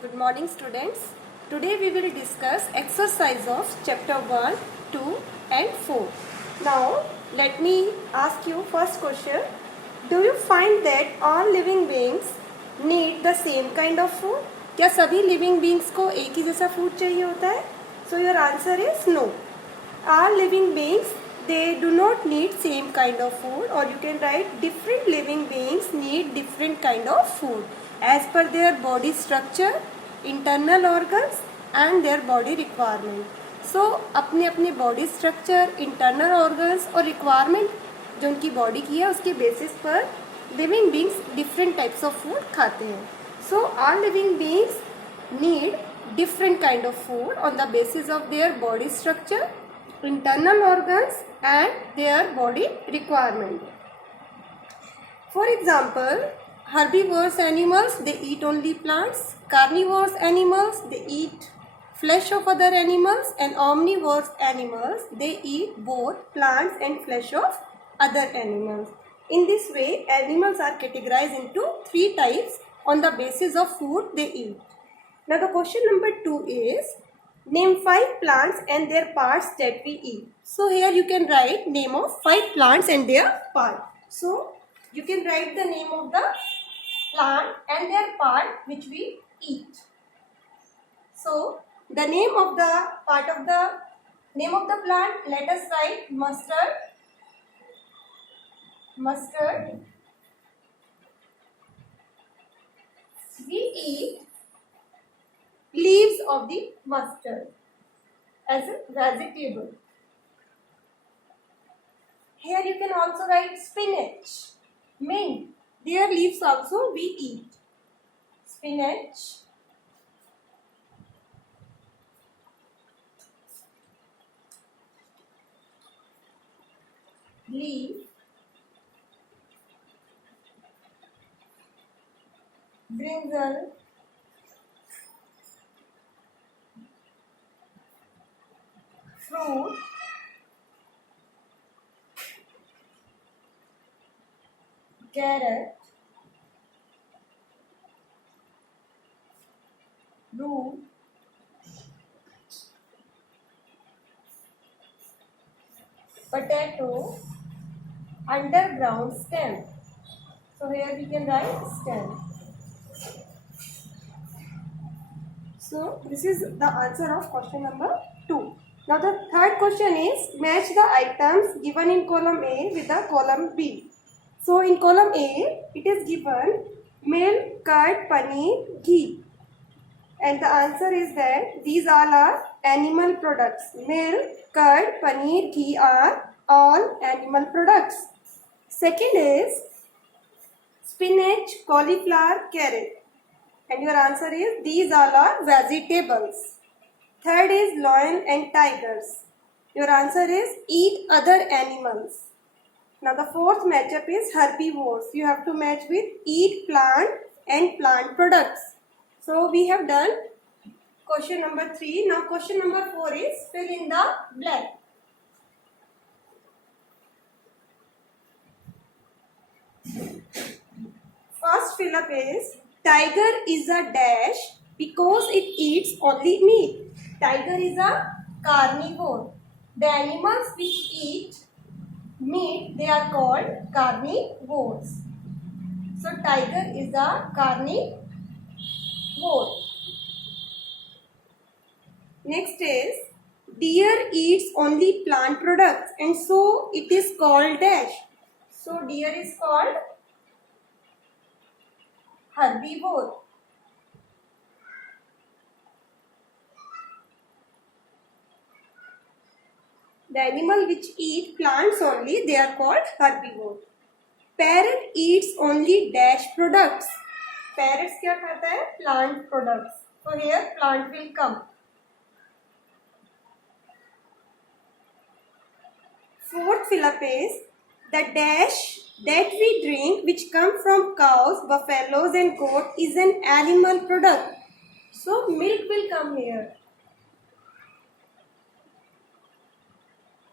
Good morning, students. Today we will discuss exercise of chapter 1, 2 and 4. Now let me ask you first question. Do you find that all living beings need the same kind of food? क्या सभी living beings को एक ही जैसा food चाहिए होता है? So your answer is no. All living beings, they do not need same kind of food, or you can write different living beings need different kind of food as per their body structure, internal organs and their body requirement. So अपने अपने body structure, internal organs और requirement जो उनकी body की है उसके basis पर living beings different types of food खाते हैं. So all living beings need different kind of food on the basis of their body structure, internal organs and their body requirement. For example, herbivorous animals, they eat only plants. Carnivorous animals, they eat flesh of other animals, and omnivorous animals, they eat both plants and flesh of other animals. In this way, animals are categorized into three types on the basis of food they eat. Now the question number 2 is, name 5 plants and their parts that we eat. So here you can write name of 5 plants and their part. So you can write the name of the plant and their part which we eat. So the name of the part of the name of the plant, let us write mustard. Mustard. We eat leaves of the mustard as a vegetable. Here you can also write spinach, mint. Their leaves also we eat. Spinach. Leaf. Brinjal. Fruit. Carrot. Root. Potato. Underground stem. So here we can write stem. So this is the answer of question number 2. Now the third question is, match the items given in column A with the column B. So in column A, it is given milk, curd, paneer, ghee. And the answer is that these all are animal products. Milk, curd, paneer, ghee are all animal products. Second is spinach, cauliflower, carrot. And your answer is these all are vegetables. Third is lion and tigers. Your answer is eat other animals. Now the fourth matchup is herbivores. You have to match with eat plant and plant products. So we have done question number 3. Now question number 4 is fill in the blank. First fill up is tiger is a dash because it eats only meat. Tiger is a carnivore. The animals which eat meat, they are called carnivores. So tiger is a carnivore. Next is deer eats only plant products and so it is called dash. So deer is called herbivore. The animal which eat plants only, they are called herbivore. Parrot eats only dash products. Parrots क्या खाता है? Plant products. So here plant will come. Fourth fill up is the dash that we drink which come from cows, buffaloes and goat is an animal product. So milk will come here.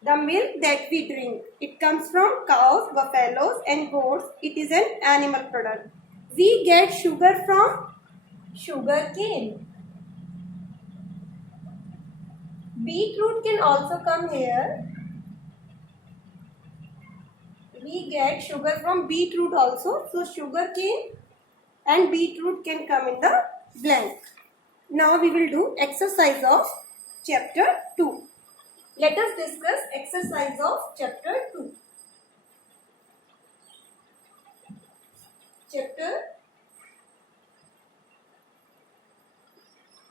The milk that we drink, it comes from cows, buffaloes and goats. It is an animal product. We get sugar from Sugar cane. Beetroot can also come here. We get sugar from beetroot also. So sugar cane and beetroot can come in the blank. Now we will do exercise of chapter 2. Let us discuss exercise of chapter 2. Chapter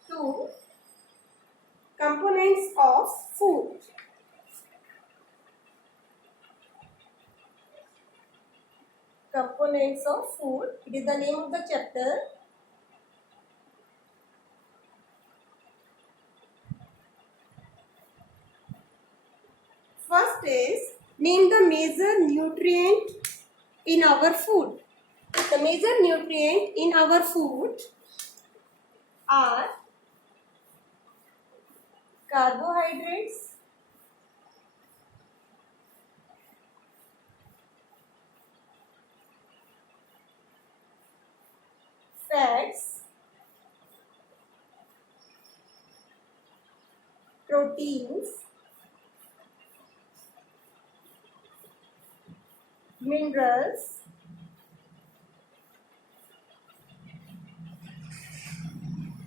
2, components of food. Components of food. It is the name of the chapter. First is name the major nutrient in our food. The major nutrient in our food are carbohydrates, fats, proteins, minerals,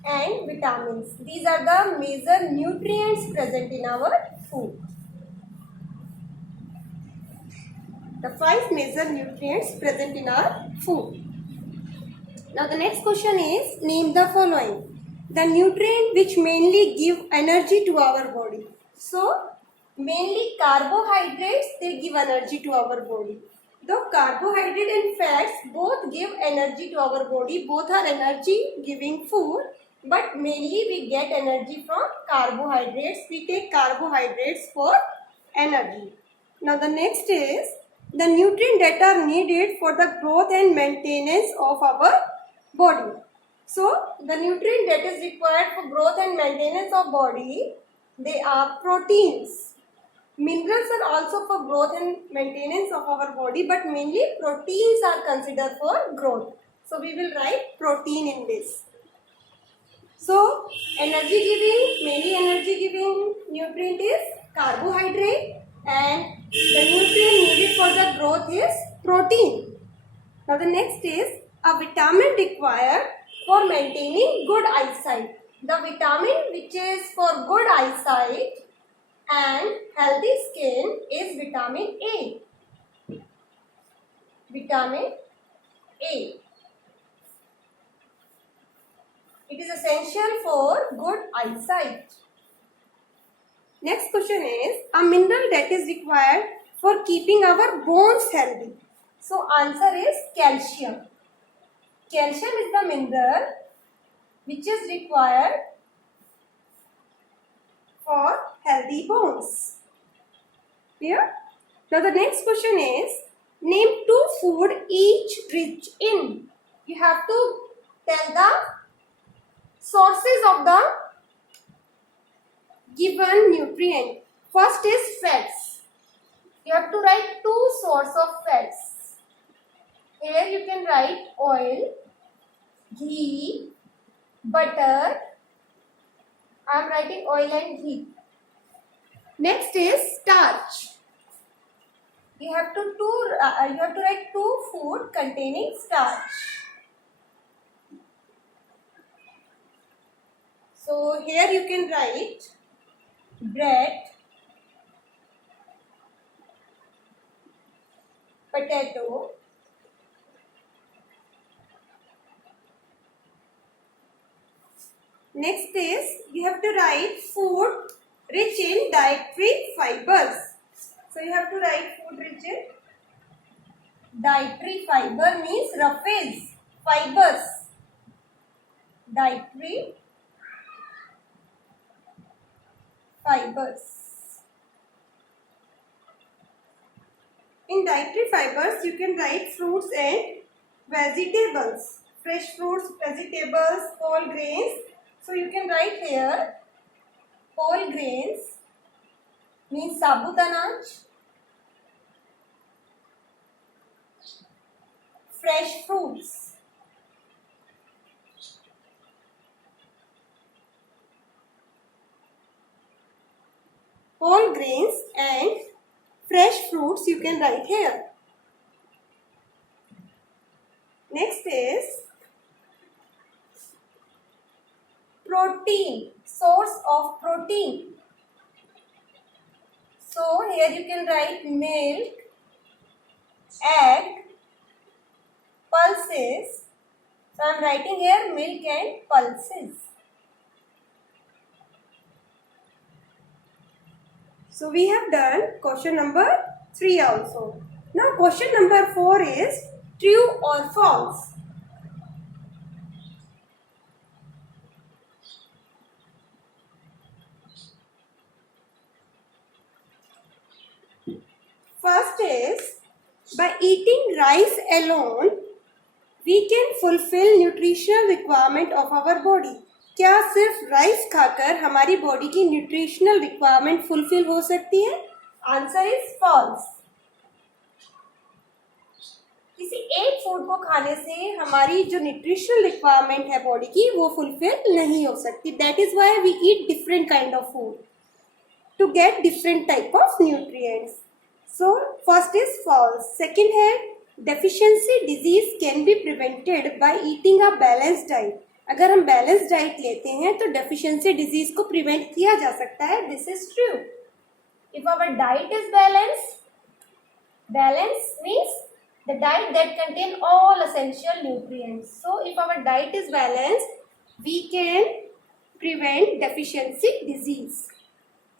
and vitamins. These are the major nutrients present in our food. The 5 major nutrients present in our food. Now the next question is name the following. The nutrient which mainly give energy to our body. So mainly carbohydrates, they give energy to our body. Though carbohydrate and fats both give energy to our body, both are energy giving food, but mainly we get energy from carbohydrates. We take carbohydrates for energy. Now the next is the nutrients that are needed for the growth and maintenance of our body. So the nutrient that is required for growth and maintenance of body, they are proteins. Minerals are also for growth and maintenance of our body, but mainly proteins are considered for growth. So we will write protein in this. So energy giving, mainly energy giving nutrient is carbohydrate, and the nutrient needed for the growth is protein. Now the next is a vitamin required for maintaining good eyesight. The vitamin which is for good eyesight and healthy skin is vitamin A. Vitamin A. It is essential for good eyesight. Next question is a mineral that is required for keeping our bones healthy. So answer is calcium. Calcium is the mineral which is required for healthy bones. Clear? Now the next question is name 2 food each rich in. You have to tell the sources of the given nutrient. First is fats. You have to write 2 sources of fats. Here you can write oil, ghee, butter. I am writing oil and ghee. Next is starch. You have to write 2 food containing starch. So here you can write bread, potato, next is you have to write food rich in dietary fibers. So you have to write food rich in dietary fiber means roughage, fibers. Dietary fibers. In dietary fibers you can write fruits and vegetables. Fresh fruits, vegetables, whole grains. So you can write here whole grains means sabut anaj. Fresh fruits. whole grains and fresh fruits you can write here. Next is protein, source of protein. So here you can write milk, egg, pulses. So I am writing here milk and pulses. So we have done question number 3 also. Now question number 4 is true or false. First is, by eating rice alone, we can fulfill nutritional requirement of our body. क्या सिर्फ rice खाकर हमारी body की nutritional requirement fulfil हो सकती है? Answer is false. किसी एक फूड को खाने से हमारी जो न्यूट्रिशनल रिक्वायरमेंट है बॉडी की वो फुलफिल नहीं हो सकती. That is why we eat different kind of food to get different type of nutrients. So first is false. Second है deficiency disease can be prevented by eating a balanced diet. अगर हम balance diet लेते हैं तो deficiency disease को prevent किया जा सकता है. This is true. If our diet is balance means the diet that contain all essential nutrients. So if our diet is balanced, we can prevent deficiency disease.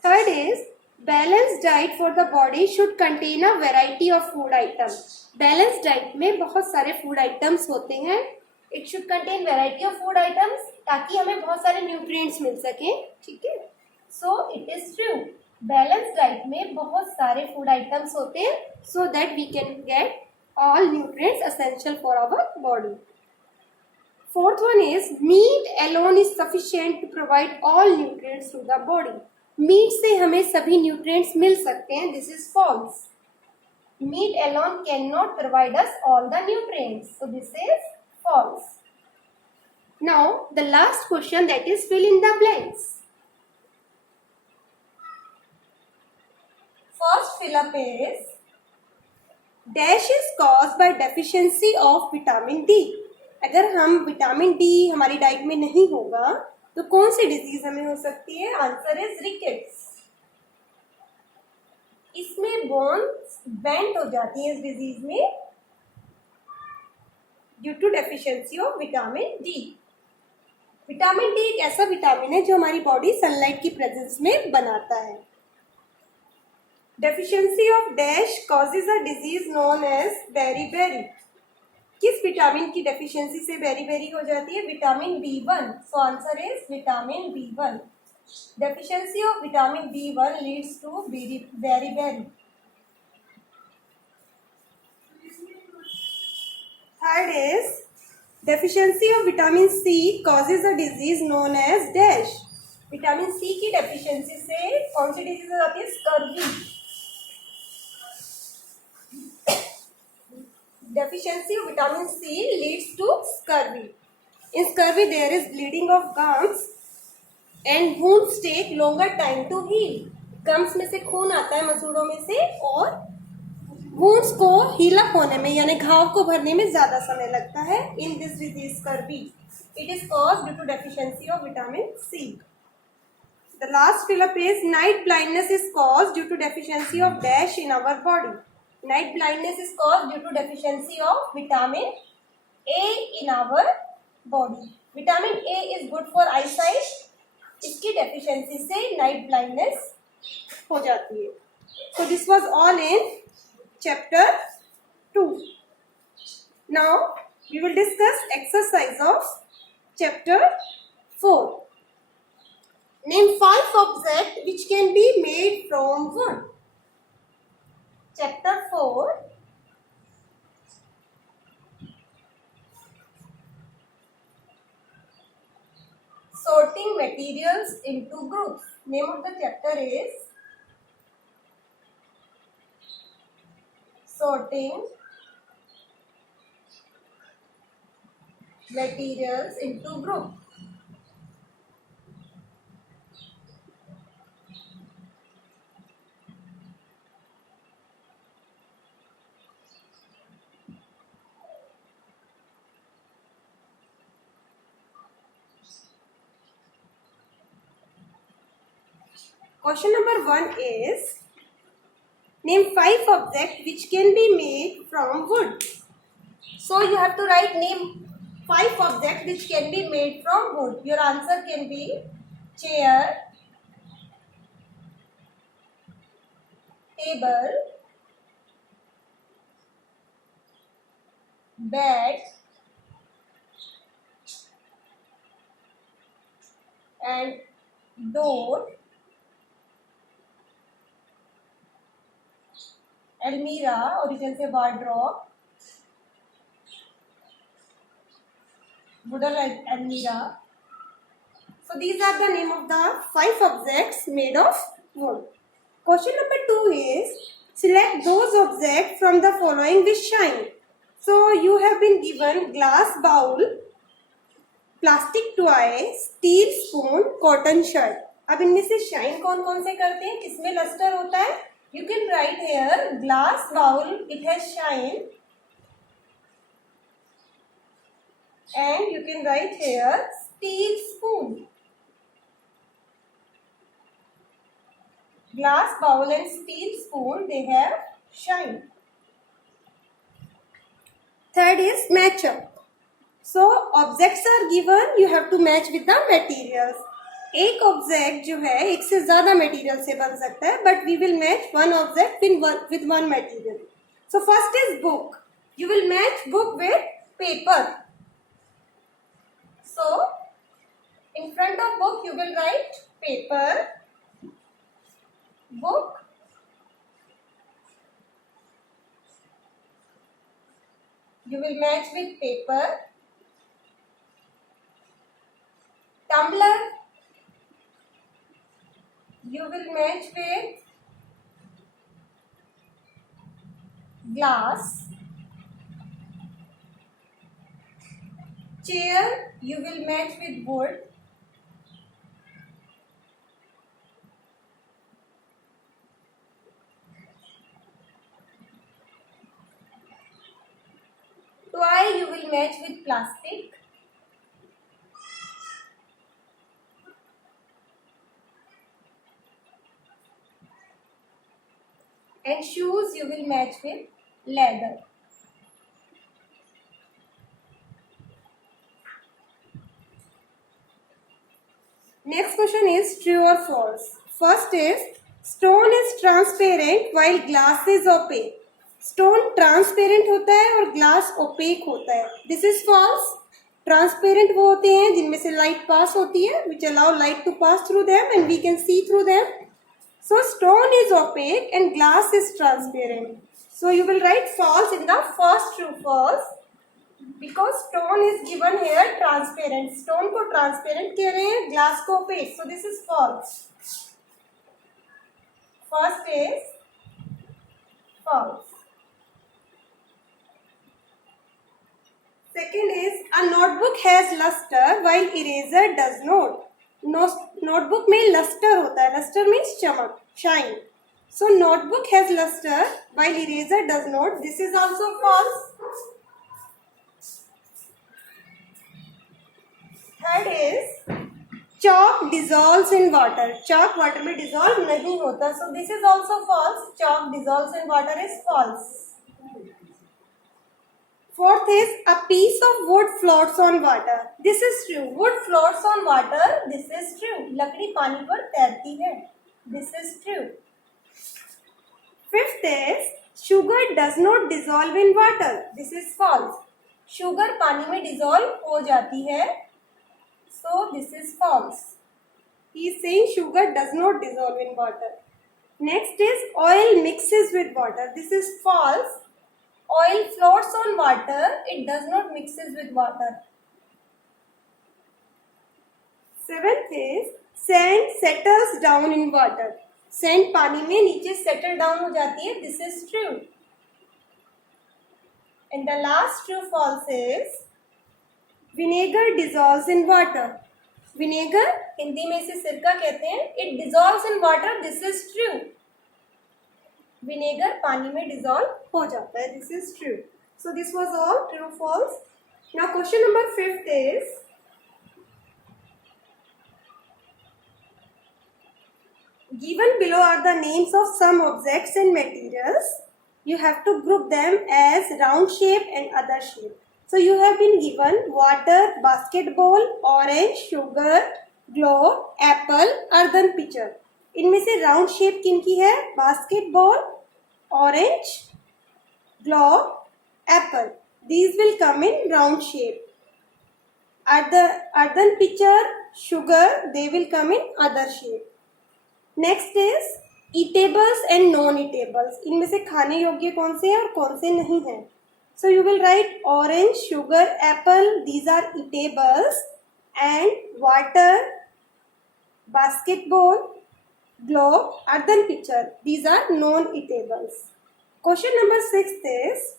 Third is, balanced diet for the body should contain a variety of food items. Balanced diet में बहुत सारे food items होते हैं. It should contain variety of food items ताकि हमें बहुत सारे nutrients मिल सकें. ठीक है. So it is true. Balanced diet में बहुत सारे food items होते हैं so that we can get all nutrients essential for our body. Fourth one is, meat alone is sufficient to provide all nutrients to the body. Meat से हमें सभी nutrients मिल सकते हैं. This is false. Meat alone cannot provide us all the nutrients. So this is false. Now the last question, that is fill in the blanks. First fill up is, dash is cause by deficiency of vitamin D. अगर हम vitamin D हमारी diet में नहीं होगा तो कौन सी disease हमें हो सकती है? Answer is rickets. इसमें बोन्स बेंट हो जाती है इस डिजीज में due to deficiency of vitamin D. Vitamin D एक ऐसा विटामिन है जो हमारी बॉडी सनलाइट की प्रेजेंस में बनाता है. Deficiency of dash causes a disease known as beriberi. किस विटामिन की डेफिशिएंसी से बेरीबेरी हो जाती है? Vitamin B1. So answer is vitamin B1. Deficiency of vitamin B1 leads to beriberi. Third is, deficiency of vitamin C causes a disease known as dash. Vitamin C की deficiency से कौन सी disease हो जाती है? Scurvy. Deficiency of vitamin C leads to scurvy. In scurvy there is bleeding of gums and wounds take longer time to heal. gums में से खून आता है मसूड़ों में से और wounds को heal up होने में यानी घाव को भरने में ज़्यादा समय लगता है. In this disease scurvy, it is caused due to deficiency of vitamin C. The last fill up is, night blindness is caused due to deficiency of dash in our body. Night blindness is caused due to deficiency of vitamin A in our body. Vitamin A is good for eyesight. इसकी deficiency से night blindness हो जाती है. So this was all in chapter 2. Now we will discuss exercise of chapter 4. Name 5 objects which can be made from wood. Chapter 4. Sorting materials into groups. Name of the chapter is Sorting materials into groups. Question number 1 is, name 5 objects which can be made from wood. So you have to write name 5 objects which can be made from wood. Your answer can be chair, table, bed, and door, almirah, or you can say wardrobe, wooden almirah. So these are the name of the 5 objects made of wood. Question number 2 is, select those objects from the following which shine. So you have been given glass bowl, plastic toy, steel spoon, cotton shirt. अब इनमें से shine कौन कौन से करते हैं, किसमें lustre होता है? You can write here glass bowl, it has shine, and you can write here steel spoon. Glass bowl and steel spoon, they have shine. Third is match up. So objects are given, you have to match with the materials. एक object जो है एक से ज्यादा material से बन सकता है, but we will match one object with one material. So first is book. You will match book with paper. So in front of book you will write paper, book, you will match with paper. Tumbler, you will match with glass. Chair, you will match with wood. Toy, you will match with plastic. And shoes, you will match with leather. Next question is true or false. First is, stone is transparent while glass is opaque. Stone transparent होता है और glass OPEC होता है. This is false. Transparent वो होते हैं जिनमें से लाइट पास होती है, which allow light to pass through them and we can see through them. So stone is opaque and glass is transparent. So you will write false in the first true false, because stone is given here transparent. Stone को transparent कह रहे हैं, glass को opaque. So this is false. First is false. Second is, a notebook has luster while eraser does not. Notebook में luster होता है. Luster means चमक, shine. So notebook has luster while eraser does not. This is also false. Third is, chalk dissolves in water. Chalk water में dissolve नहीं होता. So this is also false. Chalk dissolves in water is false. Fourth is, a piece of wood floats on water. This is true. Wood floats on water. This is true. लकड़ी पानी पर तैरती है. This is true. Fifth is, sugar does not dissolve in water. This is false. Sugar पानी में dissolve हो जाती है. So this is false. He is saying sugar does not dissolve in water. Next is, oil mixes with water. This is false. Oil floats on water, it does not mixes with water. Seventh is, sand settles down in water. Sand पानी में नीचे settle down हो जाती है. This is true. And the last true false is, vinegar dissolves in water. Vinegar Hindi में इसे सिरका कहते हैं. It dissolves in water. This is true. Vinegar पानी में डिजॉल्व हो जाता है. This is true. So this was all true false. Now question number 5 इज, Given below are the names of some objects and materials. You have to group them as round shape and other shape. So you have been given water, basketball, orange, sugar, globe, apple, earthen pitcher. इनमें से round shape किनकी है? Basketball, orange, globe, apple. These will come in round shape. Earthen pitcher, sugar, they will come in other shape. Next is eatables and non-eatables. इनमें से खाने योग्य कौन से हैं और कौन से नहीं हैं? So you will write orange, sugar, apple. These are eatables. And water, basketball, globe, earthen pitcher. These are non-eatables. Question number 6 is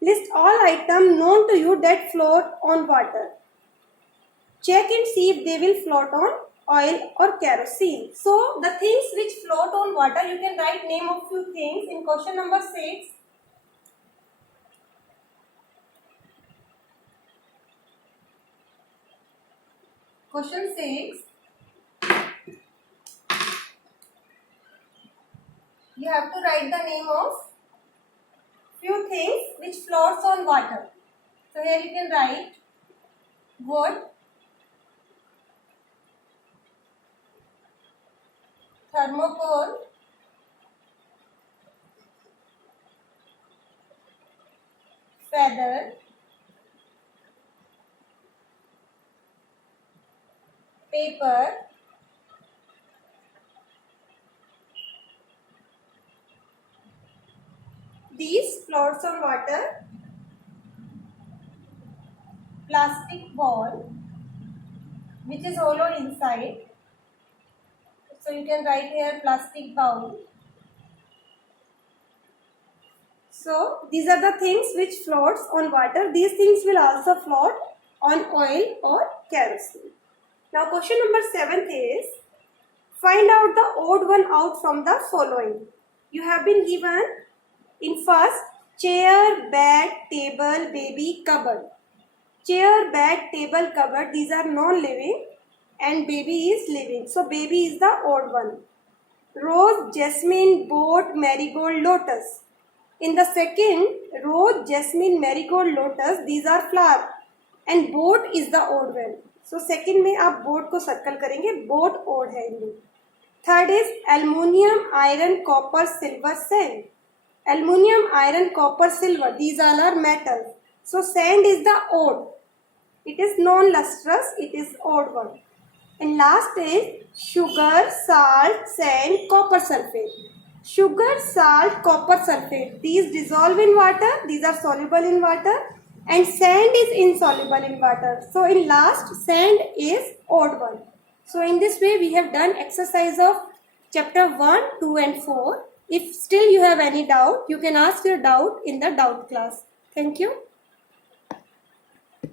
list all items known to you that float on water. Check and see if they will float on oil or kerosene. So the things which float on water, you can write name of few things in question number 6. Question 6. You have to write the name of few things which floats on water. So here you can write wood, thermocol, feather, paper, these floats on water, plastic ball which is hollow inside. So you can write here plastic bowl. So these are the things which floats on water. These things will also float on oil or kerosene. Now question number 7 is find out the odd one out from the following. You have been given in first chair, bed, table, baby, cupboard. Chair, bed, table, cupboard, these are non-living and baby is living. So baby is the odd one. Rose, jasmine, boat, marigold, lotus. In the second, rose, jasmine, marigold, lotus, these are flower and boat is the odd one. So second में आप boat को circle करेंगे, boat odd है इनमें. Third is aluminium, iron, copper, silver, sand. Aluminium, iron, copper, silver, these all are metals. So sand is the odd. It is non-lustrous, it is odd one. And last is sugar, salt, sand, copper sulfate. Sugar, salt, copper sulfate. These dissolve in water, these are soluble in water. And sand is insoluble in water. So in last, sand is odd one. So in this way, we have done exercise of chapter 1, 2 and 4. If still you have any doubt, you can ask your doubt in the doubt class. Thank you.